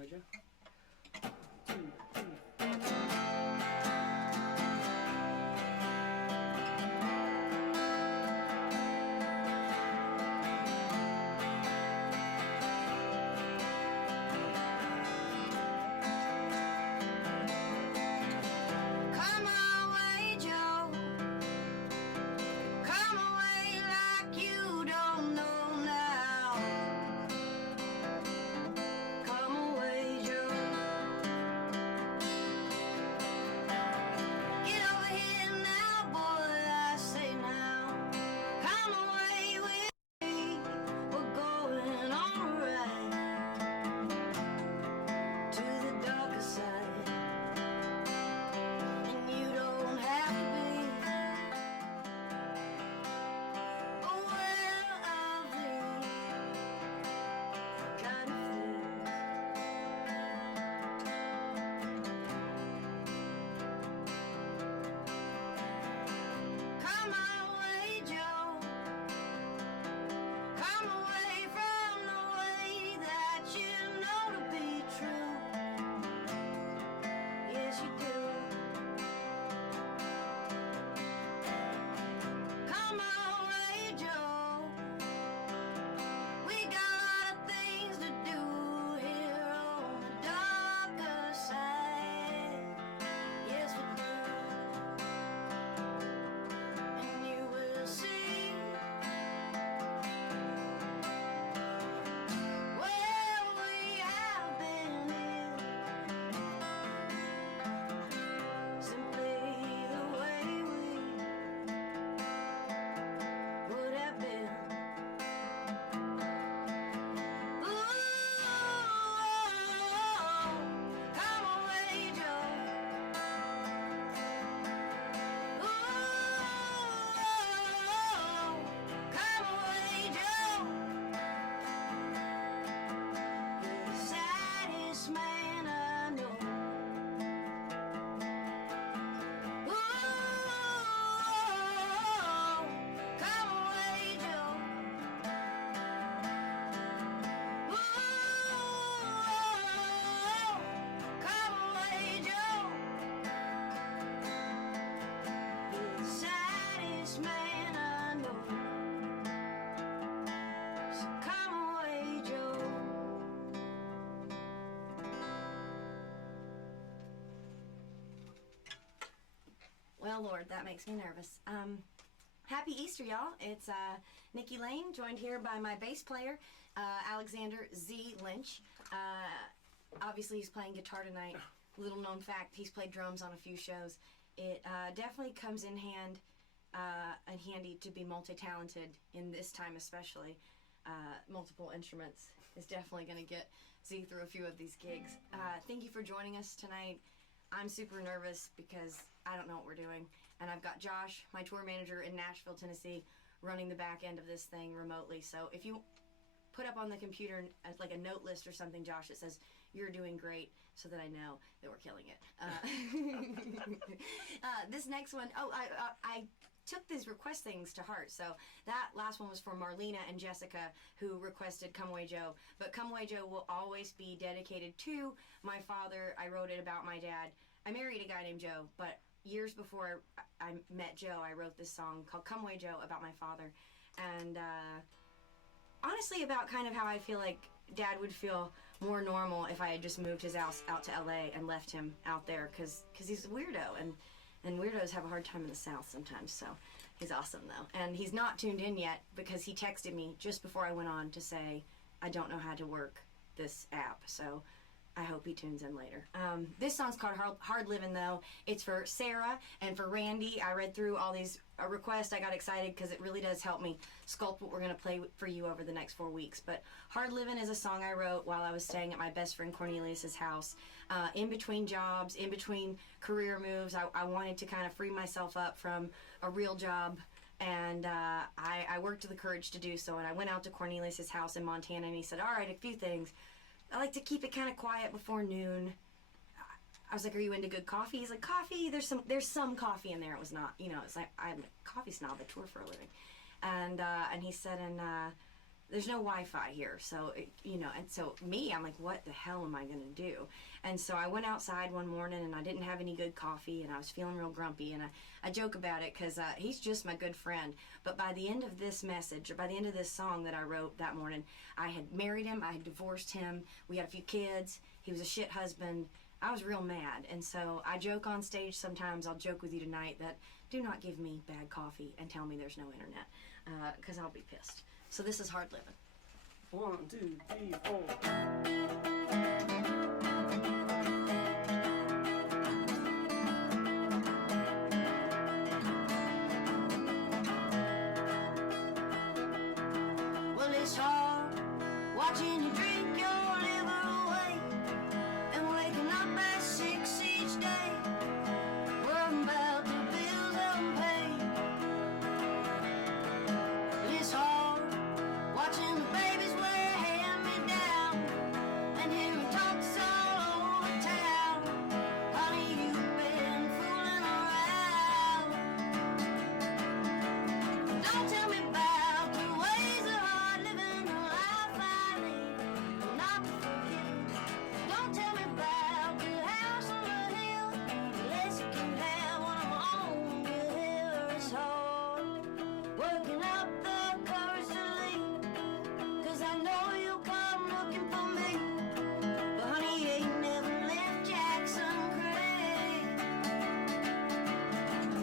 Away, Joe. Well, Lord, that makes me nervous. Happy Easter, y'all. It's Nikki Lane, joined here by my bass player, Alexander Z. Lynch. Obviously, he's playing guitar tonight. Little known fact, he's played drums on a few shows. It definitely comes in and handy to be multi-talented in this time especially. Multiple instruments is definitely going to get Z through a few of these gigs. Thank you for joining us tonight. I'm super nervous because I don't know what we're doing. And I've got Josh, my tour manager in Nashville, Tennessee, running the back end of this thing remotely. So if you put up on the computer like a note list or something, Josh, that says, "You're doing great," so that I know that we're killing it. This next one, I took these request things to heart. So that last one was for Marlena and Jessica, who requested Come Away Joe. But Come Away Joe will always be dedicated to my father. I wrote it about my dad. I married a guy named Joe, but years before I met Joe, I wrote this song called Come Away Joe about my father. And honestly, about kind of how I feel like Dad would feel more normal if I had just moved his house out to LA and left him out there, because he's a weirdo, and weirdos have a hard time in the South sometimes. So he's awesome though, and he's not tuned in yet because he texted me just before I went on to say I don't know how to work this app. So I hope he tunes in later. This song's called Hard Living though. It's for Sarah and for Randy. I read through all these requests. I got excited because it really does help me sculpt what we're going to play for you over the next 4 weeks. But Hard Living is a song I wrote while I was staying at my best friend Cornelius's house. In between jobs, in between career moves, I wanted to kind of free myself up from a real job. And I worked to the courage to do so. And I went out to Cornelius's house in Montana, and he said, "All right, a few things. I like to keep it kind of quiet before noon." I was like, "Are you into good coffee?" He's like, "Coffee, there's some coffee in there." It was not, it's like, I'm a coffee snob, I tour for a living. And he said, there's no Wi-Fi here. So, and so I'm like, what the hell am I going to do? And so I went outside one morning and I didn't have any good coffee and I was feeling real grumpy, and I joke about it because he's just my good friend. But by the end of this message, or by the end of this song that I wrote that morning, I had married him, I had divorced him, we had a few kids, he was a shit husband. I was real mad. And so I joke on stage sometimes, I'll joke with you tonight, that do not give me bad coffee and tell me there's no internet, because I'll be pissed. So this is Hard Living. 1, 2, 3, 4. Well, it's hard watching you drink your liver away and waking up at 6 each day, worrying about the bills unpaid. It's hard watching the babies wear hand-me-down and hearing talks all over town. Honey, you've been fooling around. Don't tell me about the ways of hard living, the life I lead, will not be forgiven. Don't tell me about the house on the hill, unless you can have one of my own. Good hill is hard, working up the courage to leave, 'cause I know you'll come looking for me. But honey, you ain't never left Jackson Crane.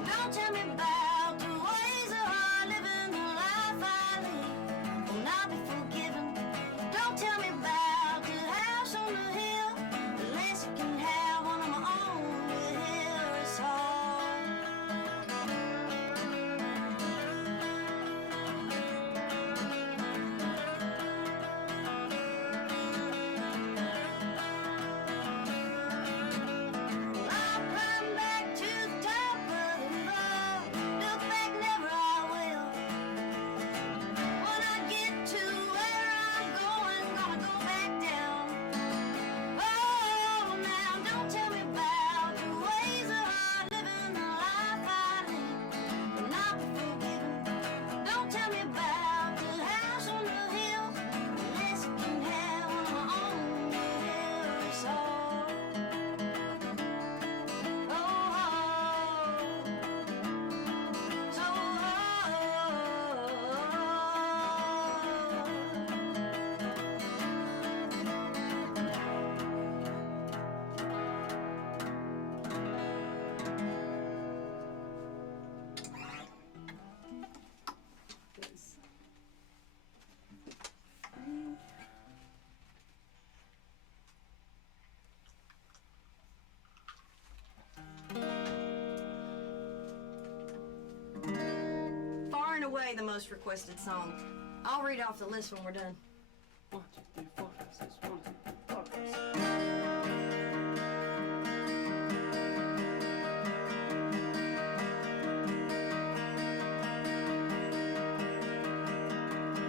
Don't tell me about the ways of hard living, the life I lead will not be forgiven. Don't tell me about the house on the hill, unless you can have one of my own. The hill is hard. I'll climb back to the top of the hill, look back, never I will. When I get to where I'm going, gonna go back down. Oh, now don't tell me about the ways of hard living, the life I lead will not be forgiven. Don't tell me about the house on the hill, unless you can have one of my own. The hill is hard. Oh, so far and away the most requested song. I'll read off the list when we're done. 1, 2, 3, 4, 5, 6. 1, 2, 3, 4, 5, 6.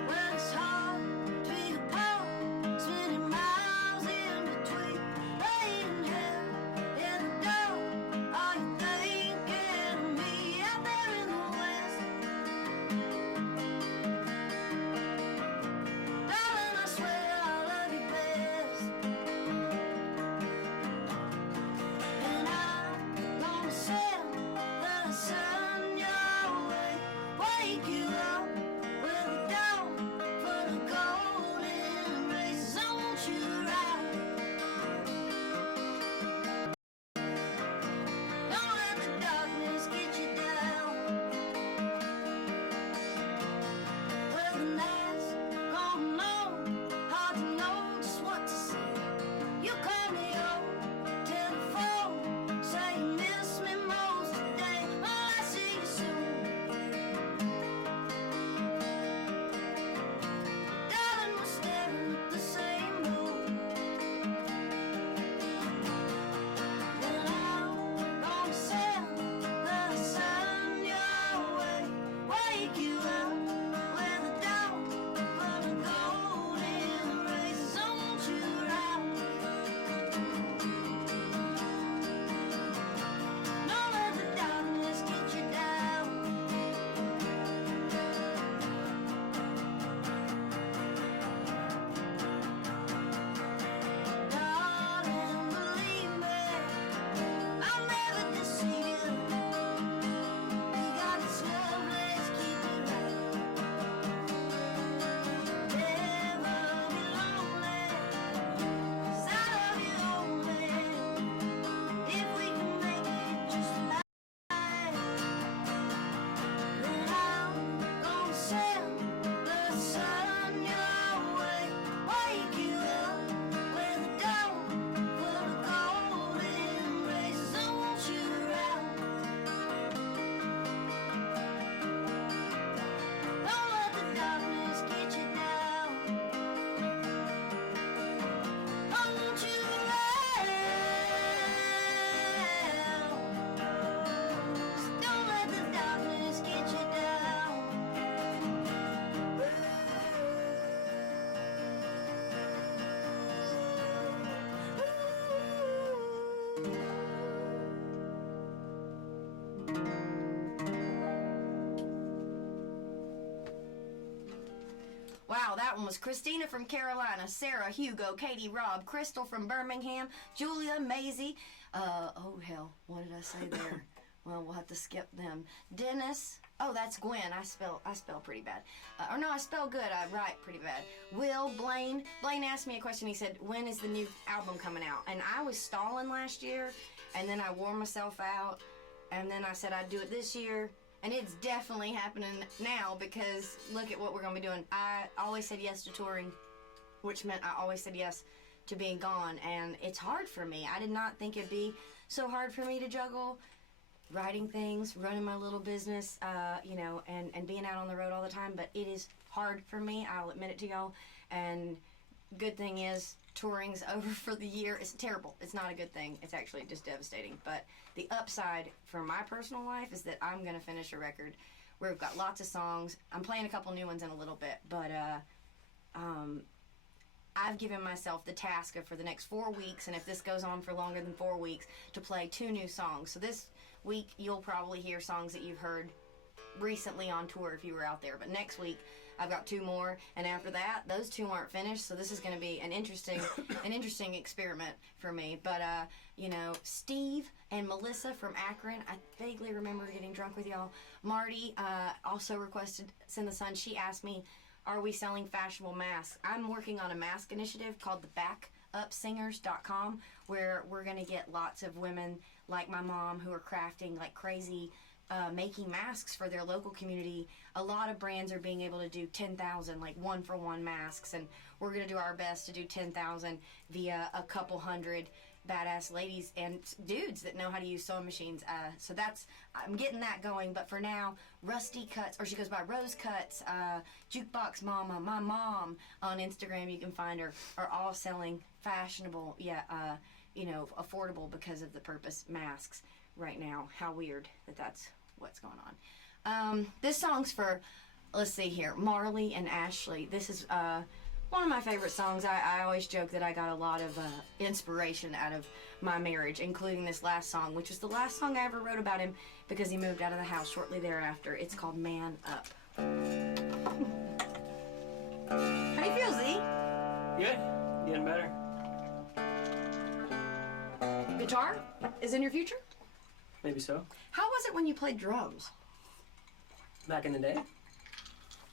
Well, it's hard to be the poor, spending miles in between rain and hell. In the dark, are you thinking of me out there in the west? That one was Christina from Carolina, Sarah, Hugo, Katie, Rob, Crystal from Birmingham, Julia, Maisie. Oh, hell, what did I say there? Well, we'll have to skip them. Dennis. Oh, that's Gwen. I spell pretty bad. Or no, I spell good. I write pretty bad. Will, Blaine. Blaine asked me a question. He said, when is the new album coming out? And I was stalling last year, and then I wore myself out, and then I said I'd do it this year. And it's definitely happening now because look at what we're going to be doing. I always said yes to touring, which meant I always said yes to being gone. And it's hard for me. I did not think it'd be so hard for me to juggle writing things, running my little business, you know, and being out on the road all the time. But it is hard for me. I'll admit it to y'all. And good thing is touring's over for the year. It's terrible. It's not a good thing. It's actually just devastating. But the upside for my personal life is that I'm going to finish a record where we've got lots of songs. I'm playing a couple new ones in a little bit, but I've given myself the task of for the next 4 weeks, and if this goes on for longer than 4 weeks, to play 2 new songs. So this week you'll probably hear songs that you've heard recently on tour if you were out there, but next week I've got 2 more, and after that those 2 aren't finished, so this is going to be an interesting experiment for me. But you know, Steve and Melissa from Akron, I vaguely remember getting drunk with y'all. Marty also requested Send the Sun. She asked me, are we selling fashionable masks? I'm working on a mask initiative called the backupsingers.com, where we're going to get lots of women like my mom who are crafting like crazy, making masks for their local community. A lot of brands are being able to do 10,000 like 1-for-1 masks, and we're going to do our best to do 10,000 via a couple hundred badass ladies and dudes that know how to use sewing machines. So I'm getting that going. But for now, Rusty Cuts, or she goes by Rose Cuts, Jukebox Mama, my mom on Instagram, you can find her, are all selling fashionable, you know, affordable because of the purpose masks right now. How weird that's what's going on. This song's for, let's see here, Marley and Ashley. This is one of my favorite songs. I always joke that I got a lot of inspiration out of my marriage, including this last song, which was the last song I ever wrote about him because he moved out of the house shortly thereafter. It's called Man Up. How do you feel, Z? Good. Getting better. Guitar is in your future? Maybe so. How was it when you played drums? Back in the day?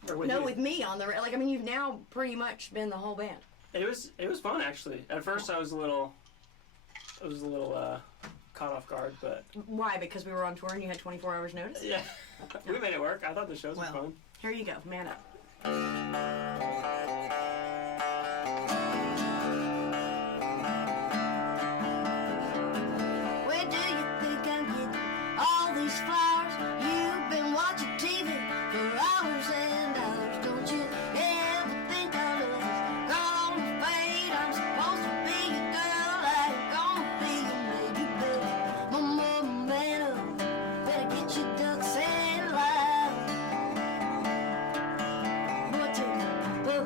Or with No, you? with me on the, like, I mean, you've now pretty much been the whole band. It was fun, actually. At first I was a little caught off guard, but Why? Because we were on tour and you had 24 hours notice? yeah. We made it work. I thought the shows were fun. Here you go, Man Up. Where do you think I'm getting all these flowers? You've been watching TV for hours and hours. Don't you ever think our love is gonna fade? I'm supposed to be your girl, I ain't gonna be your baby, baby. Mama, man up, better get your ducks in line. Boy, take a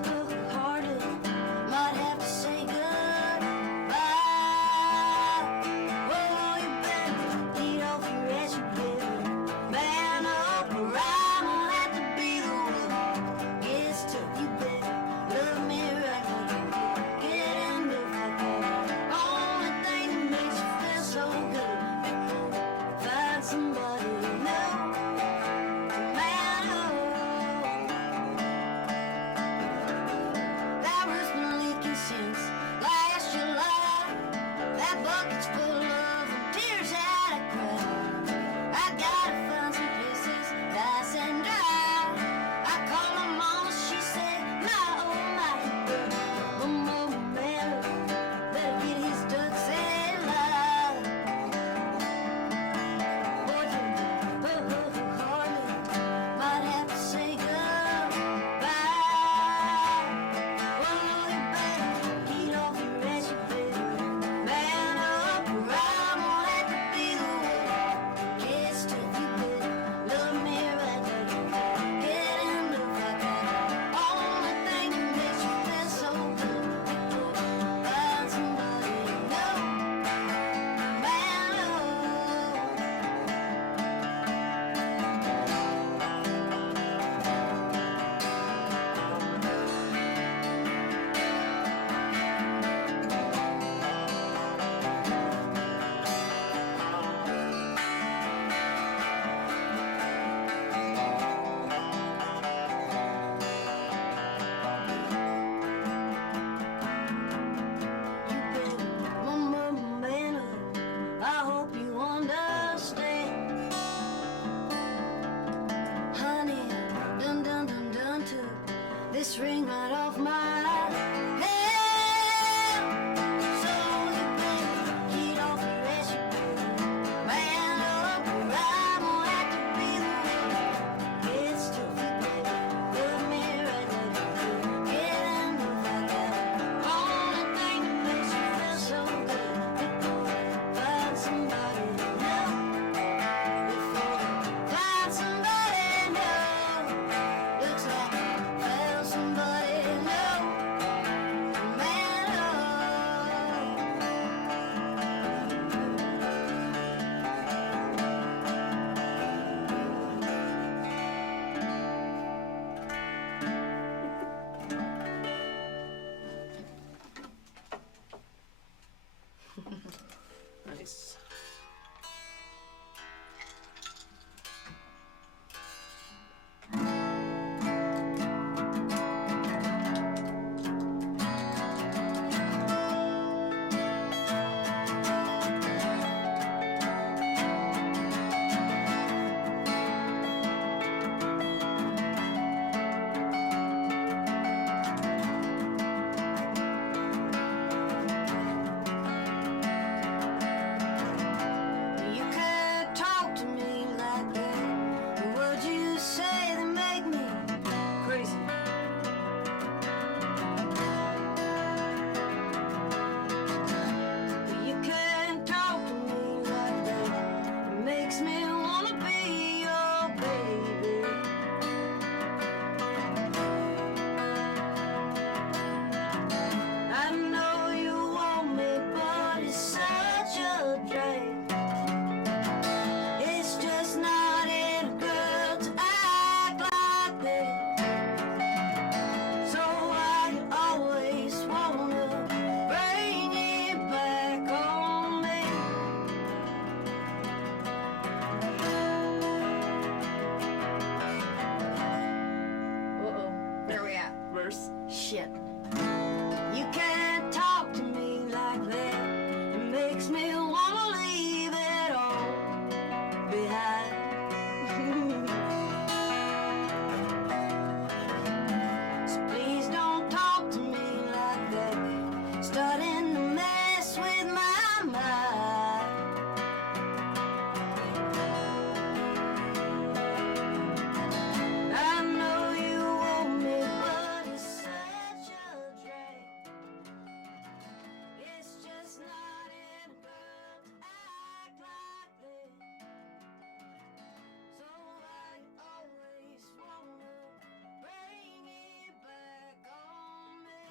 harder, might have to say goodbye. Oh, you better get off your ass, you better man up, or I don't have to be the one. Gets tough, you better love me right now. Get enough like that. Only thing that makes you feel so good. Find somebody new to man up. That roof's been leaking since last July. That bucket's full of tears that I cried. I gotta find some places nice and dry. I called my mama, she said, my oh my, mama man, better get his ducks in line. Boy, you hardly might have to say goodbye. Oh, you better get off your ass, you better man up, or shit. You can't talk to me like that. It makes me wanna leave it all behind. So please don't talk to me like that. Starting to mess with my mind. I know you want me, but it's such a drag. It's just not in a girl to act like this. So I always wanna bring it back on me.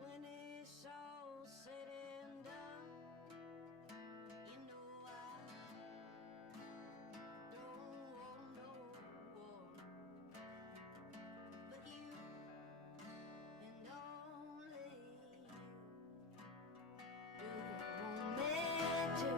When it's all said and done, you know I don't want no war, but you and only you do want me to.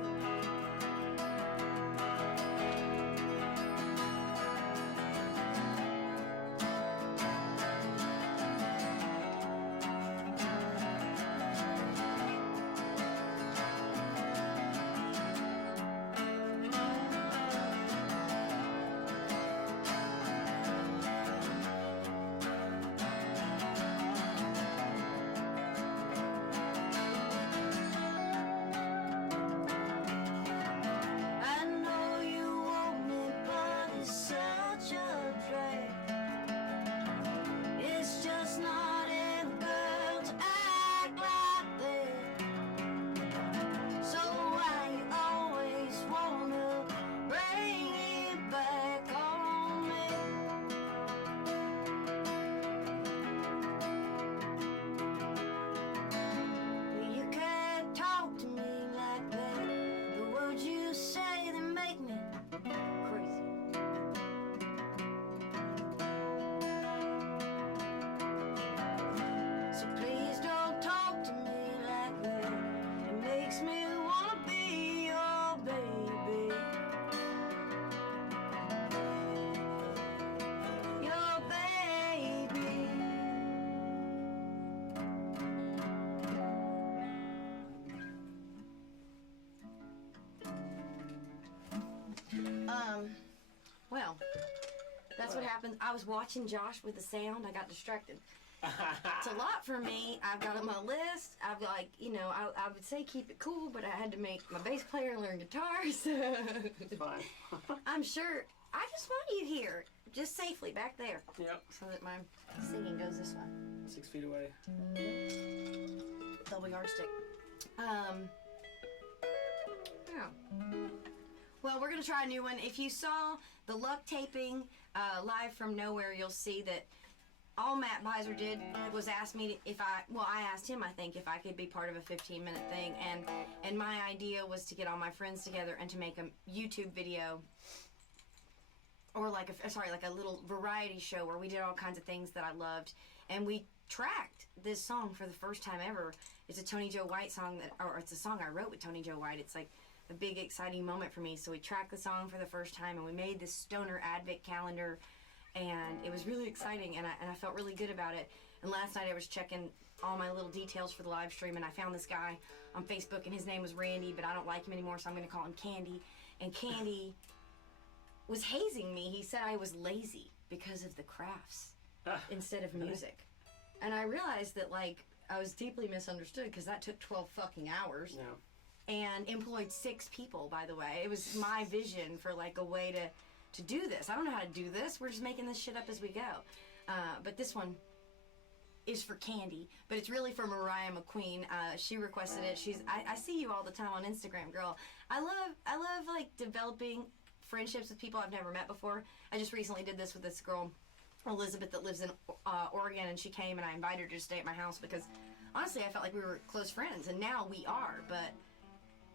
I know you want me, but it's such a drag. It's just not in the girl to act like that. So why you always wanna bring it back on me? You can't talk to me like that. The words you say, they make me crazy. So please don't talk to me like that. It makes me wanna be your baby. Your baby. Well, that's what happened. I was watching Josh with the sound. I got distracted. It's a lot for me. I've got on my list. I've like, I would say keep it cool, but I had to make my bass player learn guitar. So It's fine. I'm sure. I just want you here, just safely back there, Yep. so that my singing goes this way. 6 feet away. Double yardstick. Yeah. Well, we're gonna try a new one. If you saw the Luck taping live from nowhere, you'll see that all Matt Beiser did was ask me I asked him, I think, if I could be part of a 15-minute thing, and my idea was to get all my friends together and to make a YouTube video, or like a little variety show where we did all kinds of things that I loved, and we tracked this song for the first time ever. It's a Tony Joe White song or it's a song I wrote with Tony Joe White. It's like a big exciting moment for me. So we tracked the song for the first time, and we made this stoner advent calendar, and it was really exciting, and I felt really good about it. And last night I was checking all my little details for the live stream, and I found this guy on Facebook, and his name was Randy, but I don't like him anymore, so I'm going to call him Candy. And Candy was hazing me. He said I was lazy because of the crafts instead of music. And I realized that, like, I was deeply misunderstood, because that took 12 fucking hours. Yeah. And employed 6 people, by the way. It was my vision for, like, a way to do this. I don't know how to do this. We're just making this shit up as we go. But this one is for Candy, but it's really for Mariah McQueen. She requested it. I see you all the time on Instagram, girl. I love like developing friendships with people I've never met before. I just recently did this with this girl, Elizabeth, that lives in Oregon, and she came, and I invited her to stay at my house because honestly I felt like we were close friends, and now we are, but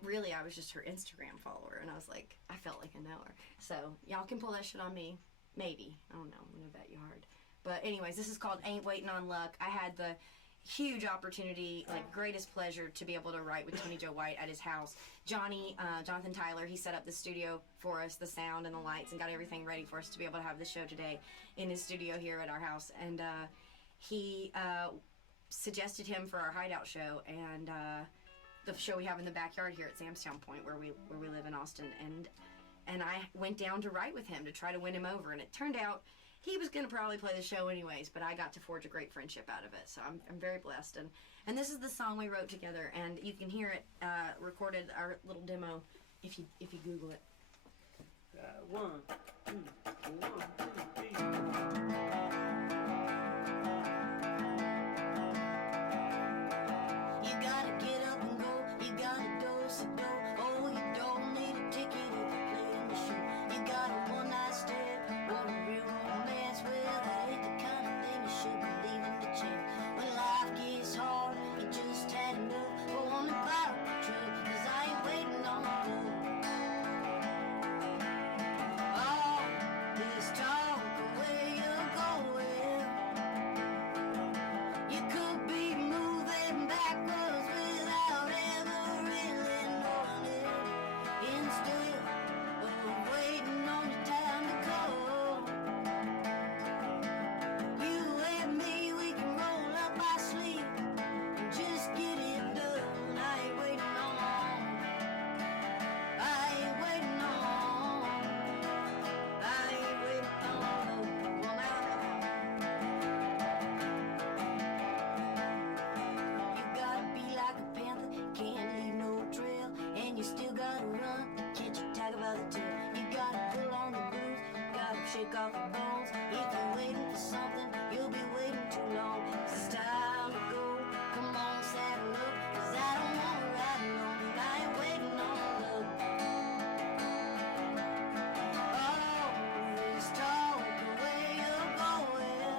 really I was just her Instagram follower, and I was like, I felt like I know her. So y'all can pull that shit on me, maybe. I don't know, I'm gonna bet you hard. But anyways, this is called Ain't Waiting on Luck. I had the huge opportunity, like greatest pleasure to be able to write with Tony Joe White at his house. Jonathan Tyler, he set up the studio for us, the sound and the lights, and got everything ready for us to be able to have the show today in his studio here at our house. And he suggested him for our hideout show, and the show we have in the backyard here at Samstown Point, where we live in Austin. And I went down to write with him to try to win him over, and it turned out he was going to probably play the show anyways, but I got to forge a great friendship out of it, so I'm very blessed. And this is the song we wrote together, and you can hear it recorded, our little demo, if you Google it. 1, 2, 1, 2, 3. Shake off the bones. If you're waiting for something, you'll be waiting too long. It's time to go. Come on, saddle up, 'cause I don't wanna ride alone, and I ain't waiting on love. Always talk where you're going.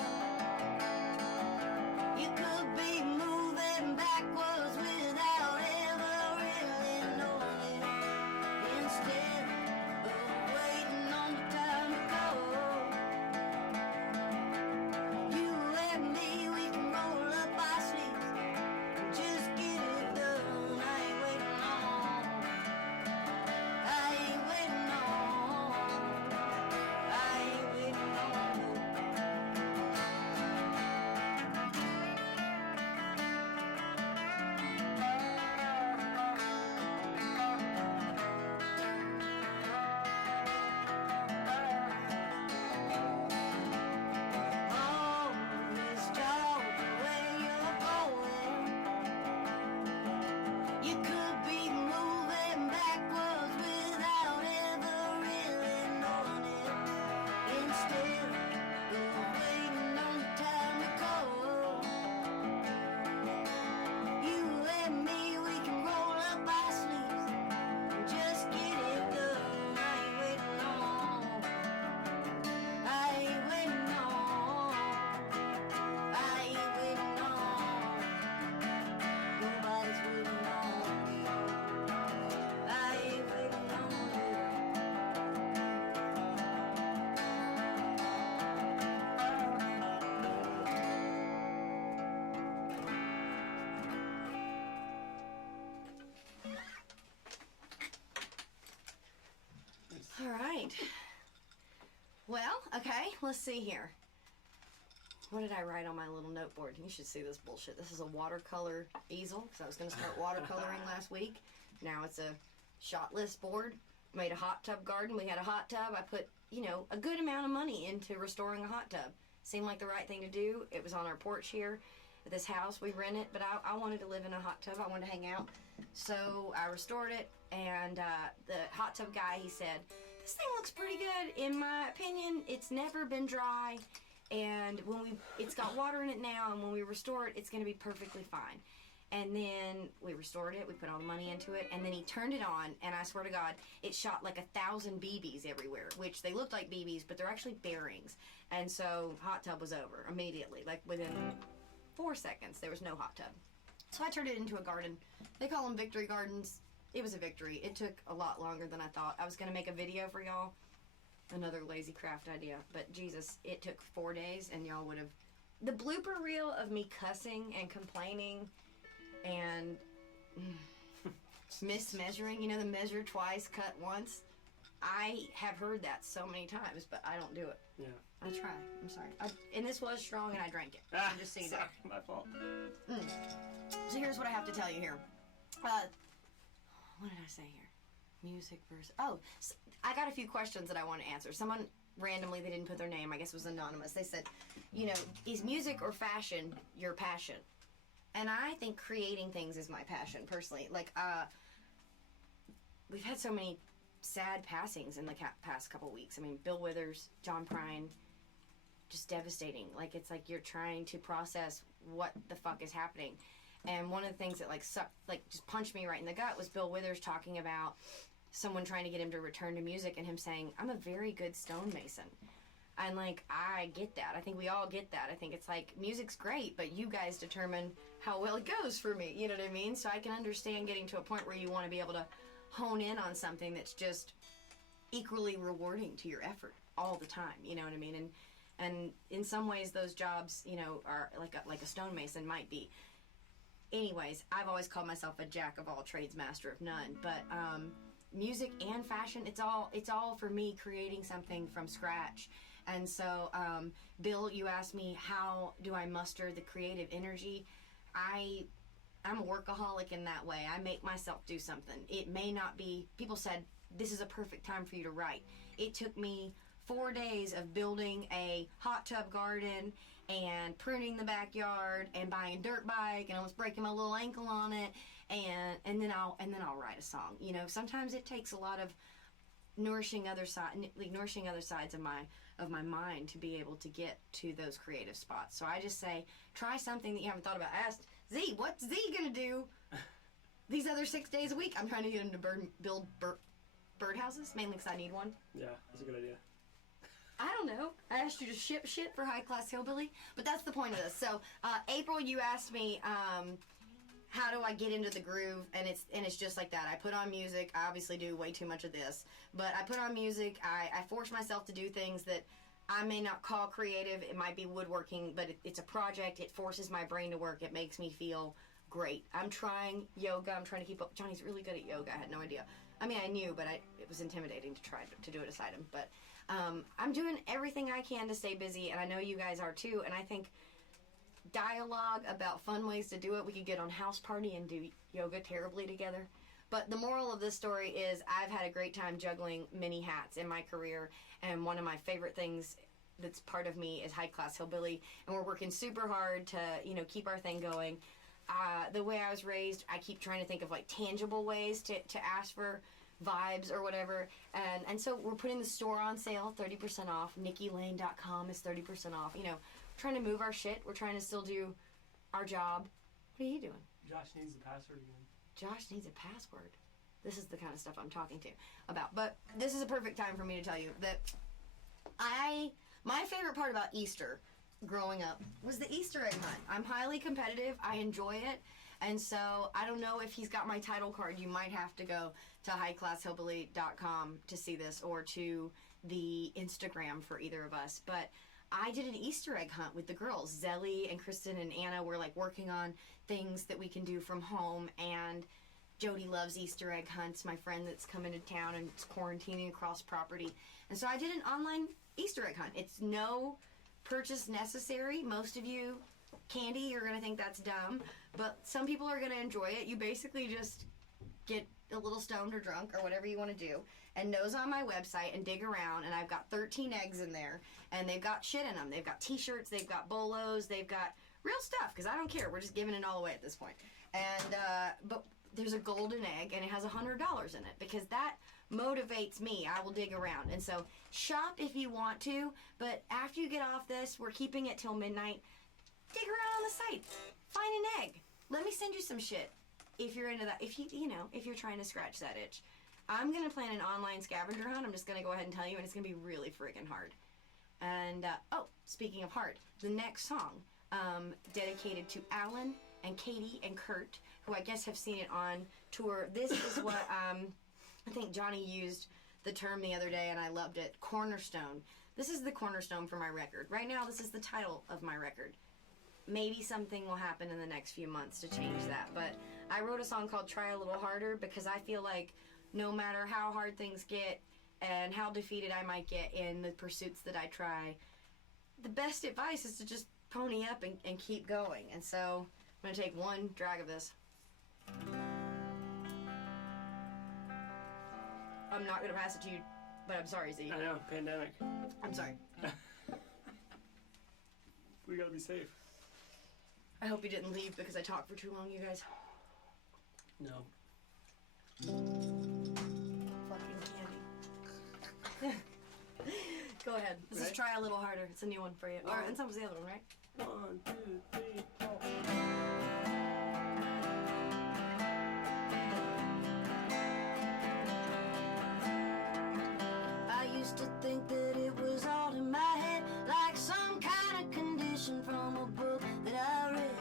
You could be moving backwards without ever really knowing it. Instead of waiting on the time to go. All right. Well, okay, let's see here. What did I write on my little noteboard? You should see this bullshit. This is a watercolor easel, because I was going to start watercoloring last week. Now it's a shot list board. Made a hot tub garden. We had a hot tub. I put, a good amount of money into restoring a hot tub. Seemed like the right thing to do. It was on our porch here at this house. We rent it, but I wanted to live in a hot tub. I wanted to hang out. So I restored it, and the hot tub guy, he said, this thing looks pretty good. In my opinion, it's never been dry, and it's got water in it now, and when we restore it, it's going to be perfectly fine. And then we restored it, we put all the money into it, and then he turned it on, and I swear to God, it shot like 1,000 BBs everywhere, which they looked like BBs, but they're actually bearings. And so hot tub was over immediately, like within 4 seconds, there was no hot tub. So I turned it into a garden. They call them victory gardens. It was a victory. It took a lot longer than I thought. I was going to make a video for y'all, another lazy craft idea, but Jesus, it took 4 days, and y'all would have the blooper reel of me cussing and complaining and mismeasuring, you know, the measure twice, cut once. I have heard that so many times, but I don't do it. Yeah. I'll try. I'm sorry. And this was strong, and I drank it. I'm just saying sorry, that. my fault. So here's what I have to tell you here. What did I say here? Music versus... Oh, so I got a few questions that I want to answer. Someone randomly, they didn't put their name. I guess it was anonymous. They said, you know, is music or fashion your passion? And I think creating things is my passion, personally. Like, we've had so many sad passings in the past couple weeks. I mean, Bill Withers, John Prine, just devastating. Like, it's like you're trying to process what the fuck is happening. And one of the things that, like, sucked, like, just punched me right in the gut was Bill Withers talking about someone trying to get him to return to music and him saying, I'm a very good stonemason. And, like, I get that. I think we all get that. I think it's like, music's great, but you guys determine how well it goes for me. You know what I mean? So I can understand getting to a point where you want to be able to hone in on something that's just equally rewarding to your effort all the time. You know what I mean? And in some ways, those jobs, you know, are like a stonemason might be. Anyways, I've always called myself a jack of all trades, master of none. But music and fashion, it's all for me creating something from scratch. And so, Bill, you asked me, how do I muster the creative energy? I'm a workaholic in that way. I make myself do something. It may not be, people said, this is a perfect time for you to write. It took me 4 days of building a hot tub garden and pruning the backyard and buying a dirt bike and almost breaking my little ankle on it, and then I'll write a song. You know, sometimes it takes a lot of nourishing other sides of my mind to be able to get to those creative spots. So I just say, try something that you haven't thought about. I asked Z, what's Z gonna do these other 6 days a week? I'm trying to get him to build birdhouses, mainly because I need one. Yeah, that's a good idea. I don't know. I asked you to ship shit for High Class Hillbilly, but that's the point of this. So, April, you asked me, how do I get into the groove? And it's just like that. I put on music. I obviously do way too much of this, but I put on music. I force myself to do things that I may not call creative. It might be woodworking, but it's a project. It forces my brain to work. It makes me feel great. I'm trying yoga. I'm trying to keep up. Johnny's really good at yoga. I had no idea. I mean, I knew, but it was intimidating to try to do it aside him. But I'm doing everything I can to stay busy, and I know you guys are too. And I think dialogue about fun ways to do it. We could get on House Party and do yoga terribly together. But the moral of this story is I've had a great time juggling many hats in my career, and one of my favorite things that's part of me is High Class Hillbilly, and we're working super hard to, you know, keep our thing going. The way I was raised, I keep trying to think of like tangible ways to ask for vibes or whatever, and so we're putting the store on sale, 30% off. NikkiLane.com is 30% off. You know, we're trying to move our shit. We're trying to still do our job. What are you doing? Josh needs the password again. Josh needs a password. This is the kind of stuff I'm talking to about. But this is a perfect time for me to tell you that my favorite part about Easter growing up was the Easter egg hunt. I'm highly competitive. I enjoy it. And so I don't know if he's got my title card. You might have to go to highclasshillbilly.com to see this, or to the Instagram for either of us. But I did an Easter egg hunt with the girls. Zelly and Kristen and Anna were like working on things that we can do from home, and Jody loves Easter egg hunts, my friend that's come into town and is quarantining across property. And so I did an online Easter egg hunt. It's no purchase necessary. Most of you, candy, you're going to think that's dumb, but some people are going to enjoy it. You basically just get a little stoned or drunk or whatever you want to do, and nose on my website and dig around, and I've got 13 eggs in there, and they've got shit in them. They've got t-shirts, they've got bolos, they've got real stuff, because I don't care. We're just giving it all away at this point. And but there's a golden egg, and it has $100 in it, because that motivates me. I will dig around. And so shop if you want to, but after you get off this, we're keeping it till midnight. Dig around on the site, find an egg. Let me send you some shit if you're into that. If if you're trying to scratch that itch. I'm gonna plan an online scavenger hunt. I'm just gonna go ahead and tell you, and it's gonna be really freaking hard. And speaking of hard, the next song dedicated to Alan and Katie and Kurt, who I guess have seen it on tour. This is what I think Johnny used the term the other day, and I loved it. Cornerstone. This is the cornerstone for my record. Right now, this is the title of my record. maybe something will happen in the next few months to change that. But I wrote a song called Try a Little Harder because I feel like no matter how hard things get and how defeated I might get in the pursuits that I try, the best advice is to just pony up and keep going. And so I'm going to take one drag of this. I'm not going to pass it to you, but I'm sorry, Z. I know, pandemic. I'm sorry. We gotta be safe. I hope you didn't leave because I talked for too long, you guys. No. Fucking candy. Go ahead. This is Right? Try a Little Harder. It's a new one for you. Or, and so was the other one, right? 1, 2, 3, 4. I used to think that it was all in my head, like some kind of condition from a book that I read.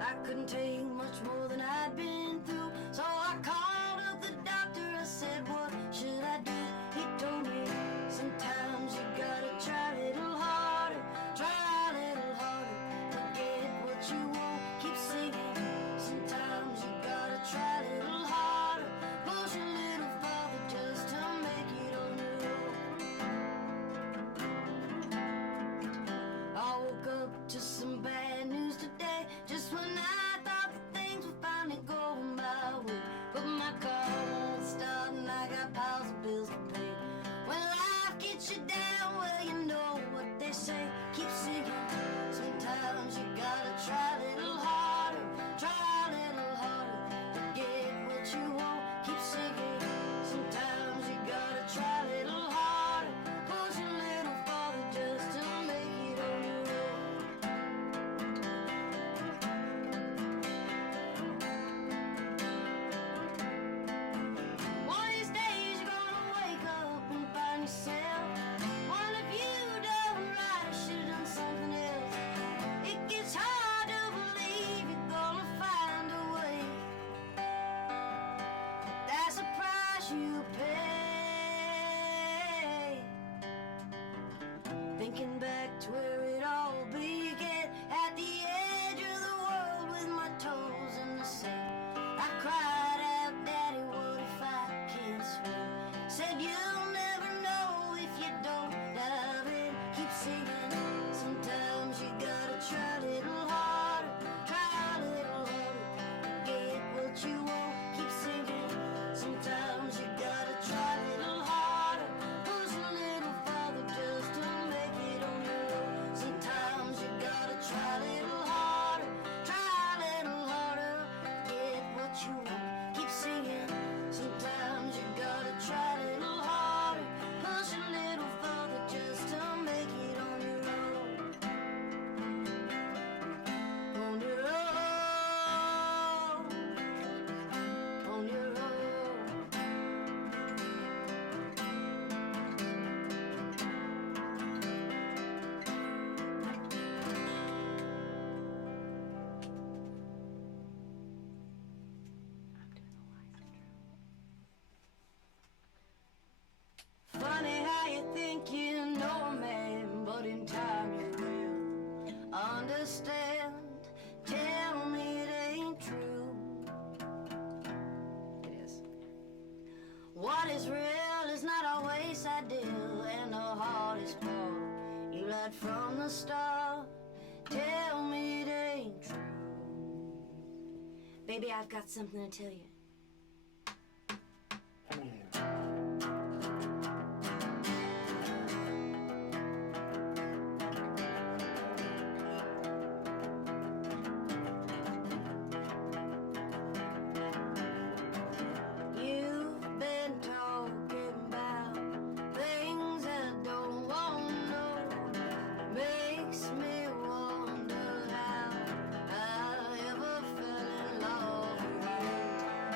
I couldn't take much more than I'd been through, so I called up the doctor. I said, what should I do? He told me, sometimes you gotta try a little harder, try a little harder to get what you want. Keep singing. Sometimes you gotta try a little harder, push a little farther just to make it on your own. I woke up to some bad news today, just when I thought that things were finally going my way. But my car won't start and I got piles of bills to pay. When life gets you down, well, you know what they say. Keep singing. Sometimes you gotta try a little harder, try a little harder to get what you want. Keep singing. Sometimes you gotta try a little harder, push a little farther just to make it on your own. One of these days you're gonna wake up and find yourself. What if you done right or should've done something else? It gets hard to believe you're gonna find a way. That's the price you pay. Thinking back to where it all began, at the edge of the world with my toes in the sand. I cried out, Daddy, what if I can't swim? Said you'll never know if you don't dive in. Keep singing. Sometimes you gotta try a little harder, try a little harder to get what you want. Keep singing. Sometimes you gotta try a little harder, push a little farther just to make it on your own. Sometimes you gotta try a little harder, try a little harder to get what you want. Keep singing. Sometimes you gotta try a little harder, push a little farther just to make it on your own. On your own. On your own. Funny how you think you know a man, but in time you will understand. Tell me it ain't true. It is. What is real is not always ideal, and the hardest part you lied from the start. Tell me it ain't true. Baby, I've got something to tell you. You've been talking about things I don't want to know. Makes me wonder how I ever fell in love with you.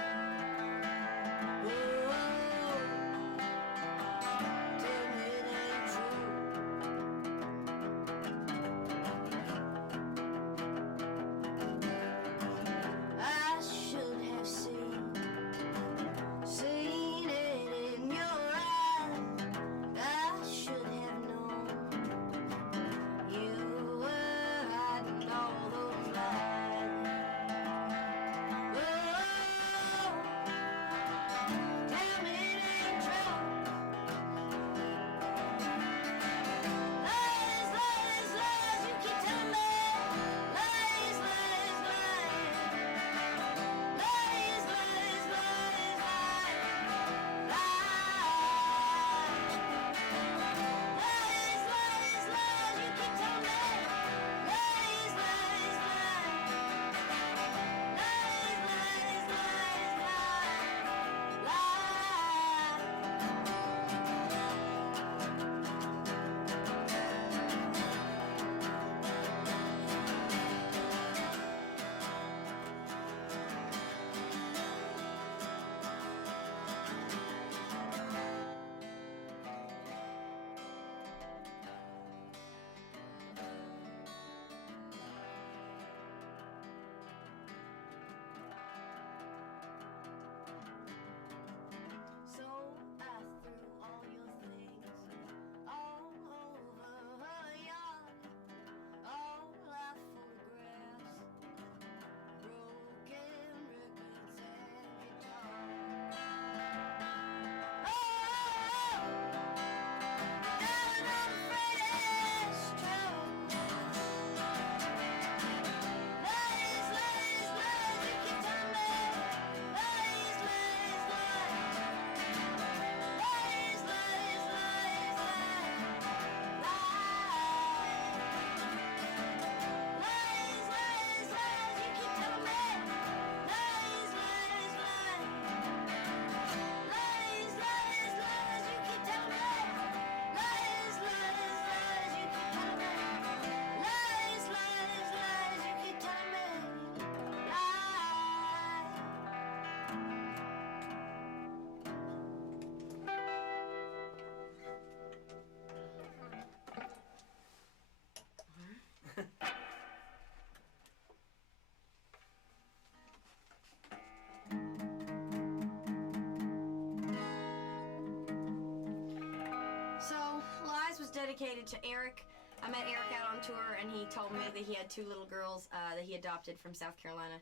dedicated to Eric. I met Eric out on tour, and he told me that he had 2 little girls that he adopted from South Carolina.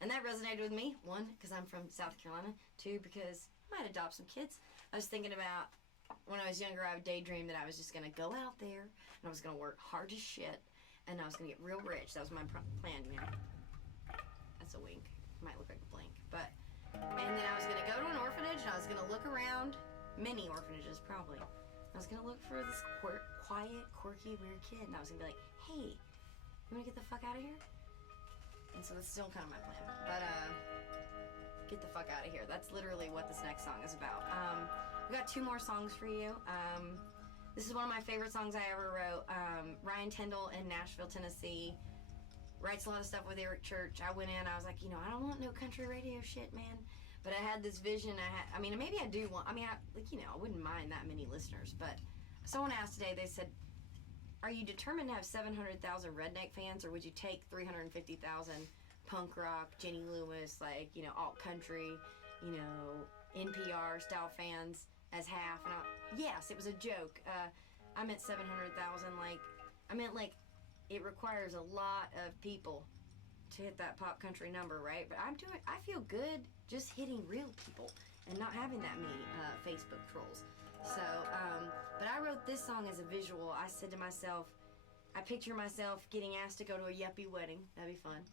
And that resonated with me. 1, because I'm from South Carolina. 2, because I might adopt some kids. I was thinking about when I was younger, I would daydream that I was just going to go out there, and I was going to work hard as shit, and I was going to get real rich. That was my plan, you know. That's a wink. Might look like a blink. And then I was going to go to an orphanage, and I was going to look around. Many orphanages, probably. I was going to look for this quiet, quirky, weird kid, and I was going to be like, hey, you want to get the fuck out of here? And so that's still kind of my plan. But, get the fuck out of here. That's literally what this next song is about. We got 2 more songs for you. This is one of my favorite songs I ever wrote. Ryan Tyndall in Nashville, Tennessee, writes a lot of stuff with Eric Church. I went in, I was like, you know, I don't want no country radio shit, man. But I had this vision. I mean, maybe I do want. I mean, I wouldn't mind that many listeners. But someone asked today. They said, "Are you determined to have 700,000 redneck fans, or would you take 350,000 punk rock, Jenny Lewis, like alt country, NPR style fans as half?" And yes, it was a joke. I meant 700,000. I meant it requires a lot of people to hit that pop country number, right? But I feel good just hitting real people and not having that many Facebook trolls. So, but I wrote this song as a visual. I said to myself, I picture myself getting asked to go to a yuppie wedding. That'd be fun.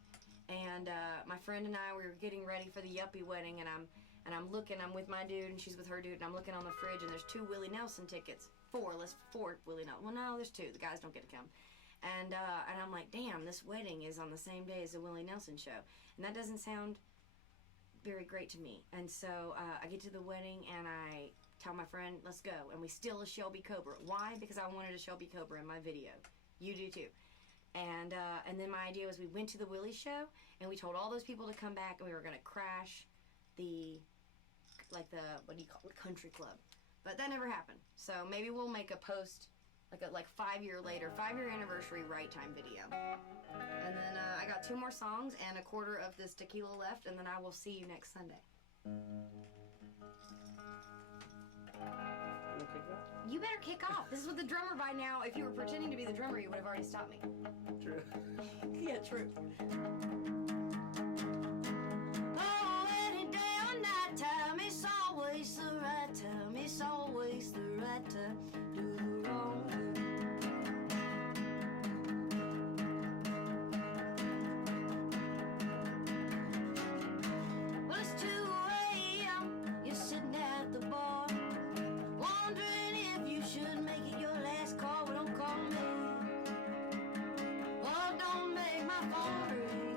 And my friend and I, we were getting ready for the yuppie wedding, and I'm with my dude, and she's with her dude, and I'm looking on the fridge, and there's 2 Willie Nelson tickets. 4 Willie Nelson. Well, no, there's 2. The guys don't get to come. And I'm like, damn, this wedding is on the same day as the Willie Nelson show. And that doesn't sound very great to me. And so I get to the wedding, and I tell my friend, let's go. And we steal a Shelby Cobra. Why? Because I wanted a Shelby Cobra in my video. You do too. And then my idea was we went to the Willie show, and we told all those people to come back, and we were going to crash the what do you call it, country club. But that never happened. So maybe we'll make a post, like 5 year later, 5-year anniversary right time video. And then I got 2 more songs and a quarter of this tequila left, and then I will see you next Sunday. You better kick off. This is with the drummer by now. If you were pretending to be the drummer, you would have already stopped me. True. Yeah, true. Oh, any day or night time, it's always the right time. It's always the right time. Do the wrong thing. Well, it's 2 a.m. You're sitting at the bar, wondering if you should make it your last call. Well, don't call me. Oh, don't make my phone ring.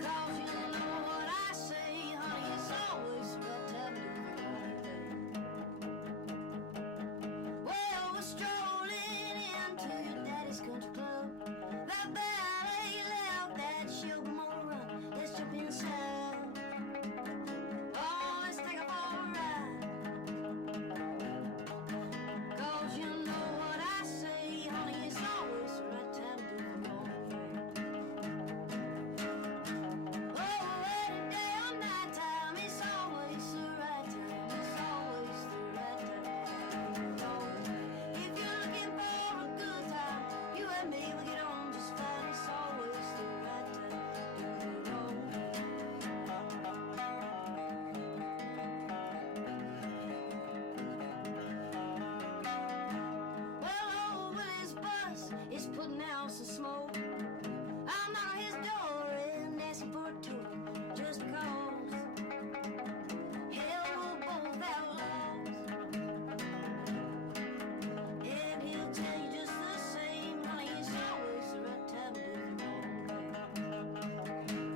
'Cause you know what I say, honey, it's always the right time to do the right thing. Well, we're strolling into your daddy's country club. That band ain't loud, that Shelby Motor run. Let's jump inside. Oh, let's take a for a ride. 'Cause you know what I say, honey, it's always the right time to do the wrong thing. Oh, any day or night time, it's always the right time. It's always the right time to do the wrong thing. If you're looking for a good time, you and me will get on just fine. It's always the right time to do the wrong thing. Well, old Willie's bus is putting out some smoke. I'm knocking his door and asking for a tour, just cause. Hell, we're both outlaws, and he'll tell you just the same, honey, it's always the right time to do the wrong thing.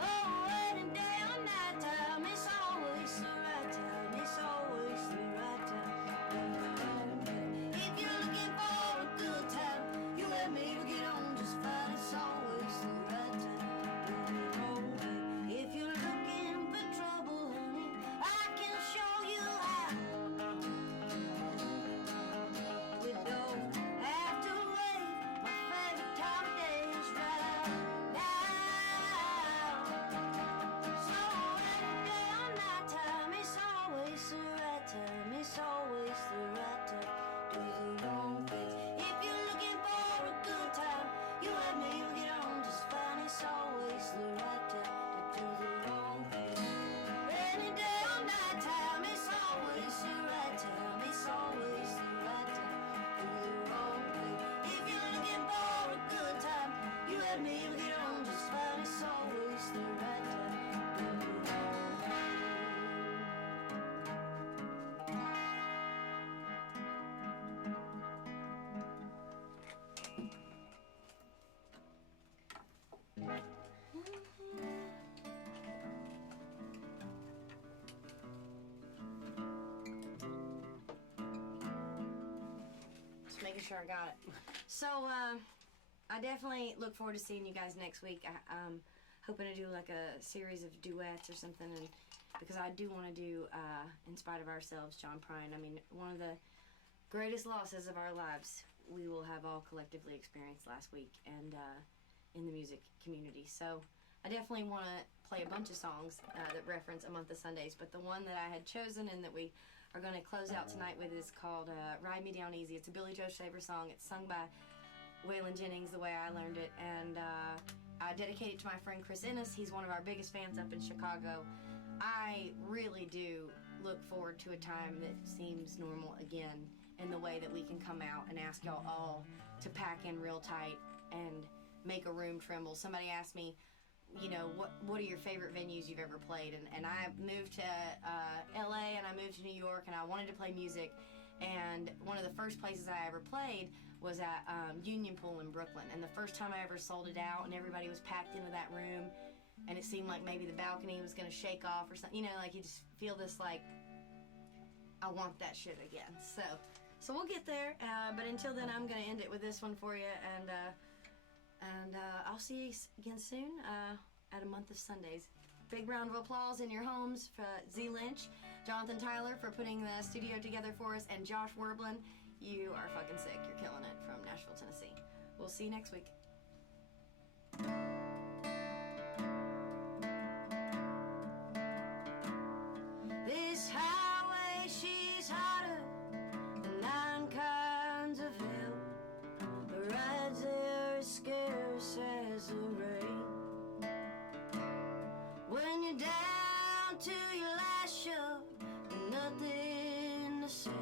Oh, any day or night time, it's always the right time. It's always the right time to do the wrong thing. If you're looking for a good time, you and me will get just making sure I got it. So, I definitely look forward to seeing you guys next week. I'm hoping to do like a series of duets or something, and because I do want to do In Spite of Ourselves, John Prine. I mean, one of the greatest losses of our lives we will have all collectively experienced last week, and in the music community. So I definitely want to play a bunch of songs that reference A Month of Sundays, but the one that I had chosen and that we are going to close out tonight with is called Ride Me Down Easy. It's a Billy Joe Shaver song. It's sung by Waylon Jennings the way I learned it, and I dedicate it to my friend Chris Ennis. He's one of our biggest fans up in Chicago. I really do look forward to a time that seems normal again, in the way that we can come out and ask y'all all to pack in real tight and make a room tremble. Somebody asked me, you know, what are your favorite venues you've ever played? And I moved to LA and I moved to New York, and I wanted to play music. And one of the first places I ever played was at Union Pool in Brooklyn. And the first time I ever sold it out and everybody was packed into that room, and it seemed like maybe the balcony was going to shake off or something. You know, like you just feel this like, I want that shit again. So we'll get there. But until then, I'm going to end it with this one for you. And I'll see you again soon at A Month of Sundays. Big round of applause in your homes for Z Lynch, Jonathan Tyler for putting the studio together for us, and Josh Werblin. You are fucking sick. You're killing it, from Nashville, Tennessee. We'll see you next week. This highway, she's hotter than 9 kinds of hell. The rides there are scarce as the rain. When you're down to your last show, and nothing to sell,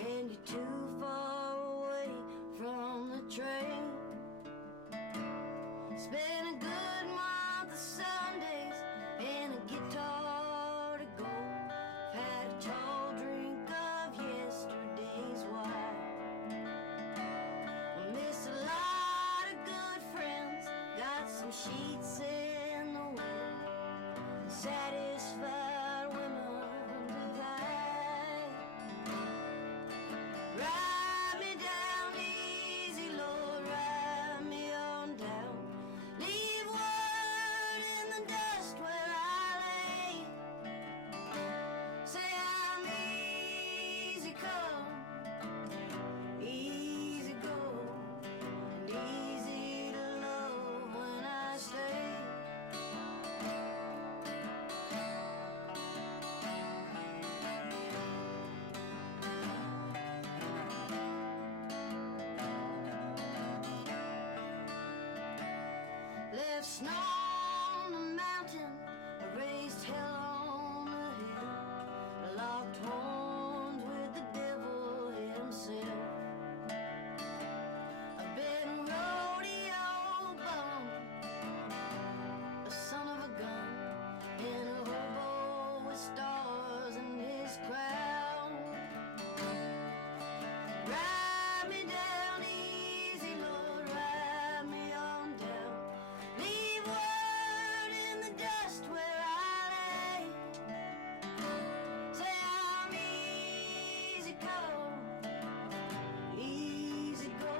and you're too far away from the train. Spend a good month of Sundays and a guitar to go. Had a tall drink of yesterday's wine. I miss a lot of good friends, got some sheets in the wind, satisfied women divine. Ride me down easy, Lord, ride me on down. Leave word in the dust where I lay. Say I'm easy come, easy go, and easy to love when I stay. Left snow on the mountain, I raised hell on the hill, locked horns with the devil himself. I've been a rodeo bum, a son of a gun, in a hobo with stars in his crown. Ride me down easy, Lord, ride me on down. Leave word in the dust where I lay. Say I'm easy come, easy go,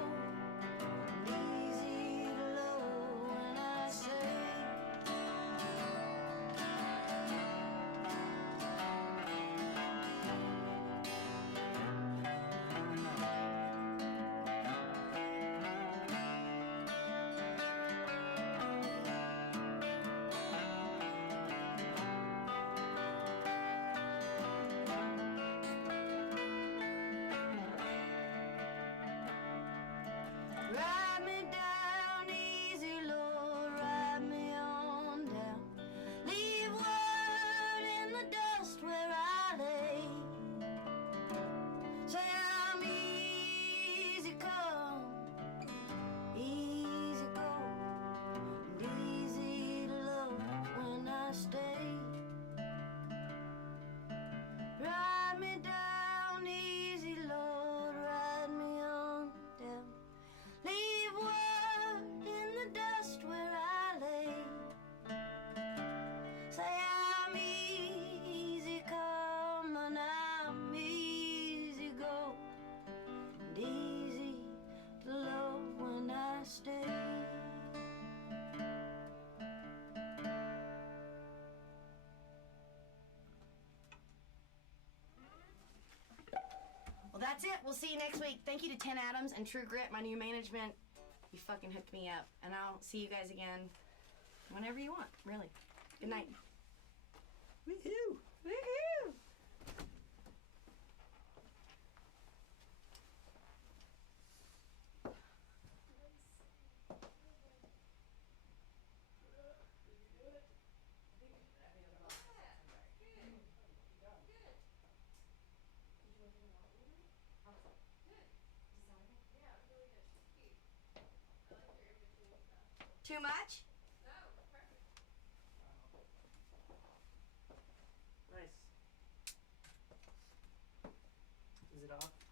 easy to love when I say. Ride me down easy, Lord, ride me on down. Leave word in the dust where I lay. Say I'm easy come, easy go, and easy to love when I stay. Ride me down easy, Lord, ride me on down. Leave word in the dust where I lay. Say I'm easy come and I'm easy go, and easy That's it. We'll see you next week. Thank you to 10 Adams and True Grit, my new management. You fucking hooked me up. And I'll see you guys again whenever you want, really. Good night. Woohoo! Woohoo! Too much? Nice. Is it off?